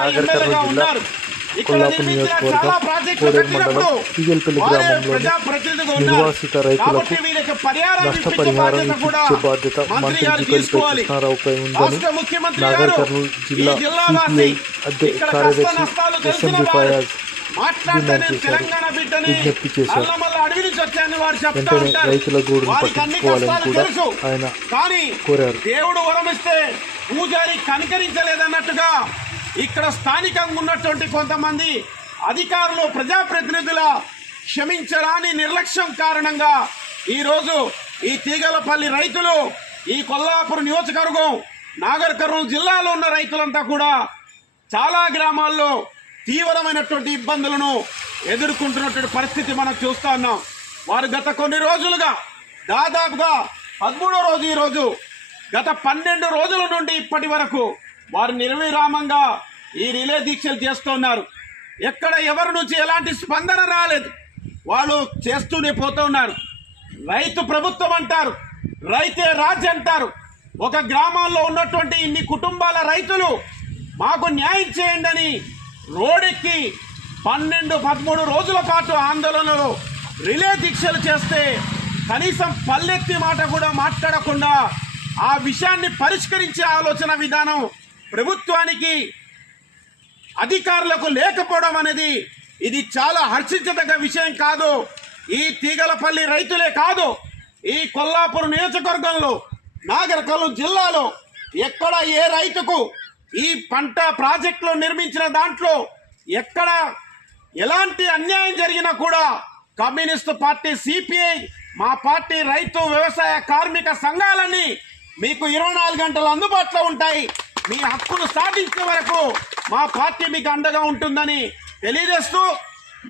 నాగర్ ఎమ్మెల్యేగా కర్నూలు జిల్లా కొల్లాపూర్ నియోజకవర్గం కోడేరు మండలం తీగల్పల్లి వారే గ్రామంలోని. నిర్వాసిత రైతులకు నష్టపరిహారం ఇచ్చే బాధ్యత మంత్రి తీసుకోవాలి కృష్ణారావుపై ఉందని నాగర్ గారు కర్నూలు జిల్లా సిపిఐ అధ్యక్ష కార్యదర్శి ఎస్ఎండి ఫయాజ్ డిమాండ్ చేశారు. విజ్ఞప్తి చేశారు. వెంటనే రైతుల గోడును పట్టించుకోవాలని కూడా ఆయన కోరారు దేవుడు వరమిస్తే పూజారి కనికరించలేదన్నట్టుగా ఇక్కడ స్థానికంగా ఉన్నటువంటి కొంతమంది అధికారులు ప్రజాప్రతినిధుల క్షమించరాని నిర్లక్ష్యం కారణంగా ఈరోజు ఈ తీగలపల్లి రైతులు ఈ కొల్లాపూర్ నియోజకవర్గం నాగర్ కర్నూలు జిల్లాలో ఉన్న రైతులంతా కూడా చాలా గ్రామాల్లో తీవ్రమైనటువంటి ఇబ్బందులను ఎదుర్కొంటున్నటువంటి పరిస్థితి మనం చూస్తా ఉన్నాం. వారు గత కొన్ని రోజులుగా దాదాపుగా పదమూడో రోజు ఈరోజు గత పన్నెండు రోజుల నుండి ఇప్పటి వరకు వారు నిర్విరామంగా ఈ రిలే దీక్షలు చేస్తున్నారు. ఎక్కడ ఎవరి నుంచి ఎలాంటి స్పందన రాలేదు. వాళ్ళు చేస్తూనే పోతూ ఉన్నారు. రైతు ప్రభుత్వం అంటారు రైతే రాజు అంటారు. ఒక గ్రామాల్లో ఉన్నటువంటి ఇన్ని కుటుంబాల రైతులు మాకు న్యాయం చేయండి అని రోడెక్కి పన్నెండు పదమూడు రోజుల పాటు ఆందోళనలు రిలే దీక్షలు చేస్తే కనీసం పల్లెత్తి మాట కూడా మాట్లాడకుండా ఆ విషయాన్ని పరిష్కరించే ఆలోచన విధానం ప్రభుత్వానికి అధికారులకు లేకపోవడం అనేది ఇది చాలా హర్షించదగ్గ విషయం కాదు. ఈ తీగలపల్లి రైతులే కాదు ఈ కొల్లాపూర్ నియోజకవర్గంలో నాగరికల్లు జిల్లాలో ఎక్కడ ఏ రైతుకు ఈ పంట ప్రాజెక్టులో నిర్మించిన దాంట్లో ఎక్కడ ఎలాంటి అన్యాయం జరిగినా కూడా కమ్యూనిస్టు పార్టీ సిపిఐ మా పార్టీ రైతు వ్యవసాయ కార్మిక సంఘాలన్నీ మీకు ఇరవై నాలుగు గంటలు అందుబాటులో ఉంటాయి. మీ హక్కులు సాధించే వరకు మా పార్టీ మీకు అండగా ఉంటుందని తెలియజేస్తూ